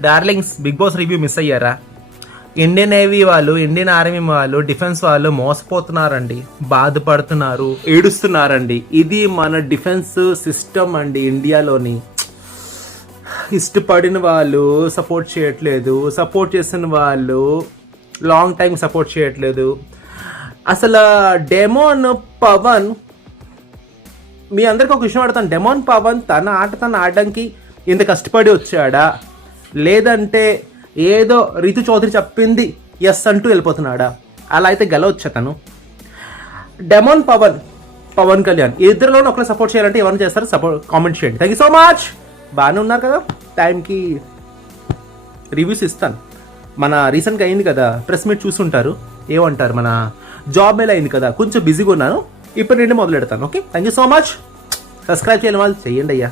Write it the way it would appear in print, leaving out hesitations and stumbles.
Darlings, Bigg Boss review miss అయ్యారా? Indian navy వాళ్ళు, Indian army వాళ్ళు, డిఫెన్స్ వాళ్ళు మోసపోతున్నారండి, బాధపడుతున్నారు, ఏడుస్తున్నారండి. ఇది మన డిఫెన్స్ సిస్టమ్ అండి. ఇండియాలోని ఇష్టపడిన వాళ్ళు సపోర్ట్ చేయట్లేదు, సపోర్ట్ చేసిన వాళ్ళు లాంగ్ టైం సపోర్ట్ చేయట్లేదు. అసలు డెమోన్ పవన్, మీ అందరికి ఒక విషయం ఆడతాను, డెమోన్ పవన్ తన ఆట తను ఆడడానికి ఇంత కష్టపడి వచ్చాడా, లేదంటే ఏదో రితు చౌదరి చెప్పింది ఎస్ అంటూ వెళ్ళిపోతున్నాడా? అలా అయితే గెలవచ్చు తను. డెమోన్ పవన్, పవన్ కళ్యాణ్ ఇద్దరిలోనూ ఒకరు సపోర్ట్ చేయాలంటే ఎవరిని చేస్తారు? సపోర్ట్ కామెంట్ చేయండి. Thank you so much. బాగానే ఉన్నారు కదా? టైంకి రివ్యూస్ ఇస్తాను. మన రీసెంట్గా అయింది కదా ప్రెస్ మీట్, చూసుంటారు. ఏమంటారు, మన జాబ్ మేళ అయింది కదా, కొంచెం బిజీగా ఉన్నాను. ఇప్పుడు నుండి మొదలు పెడతాను. Okay, thank you so much. Subscribe చేయని వాళ్ళు చేయండి అయ్యా.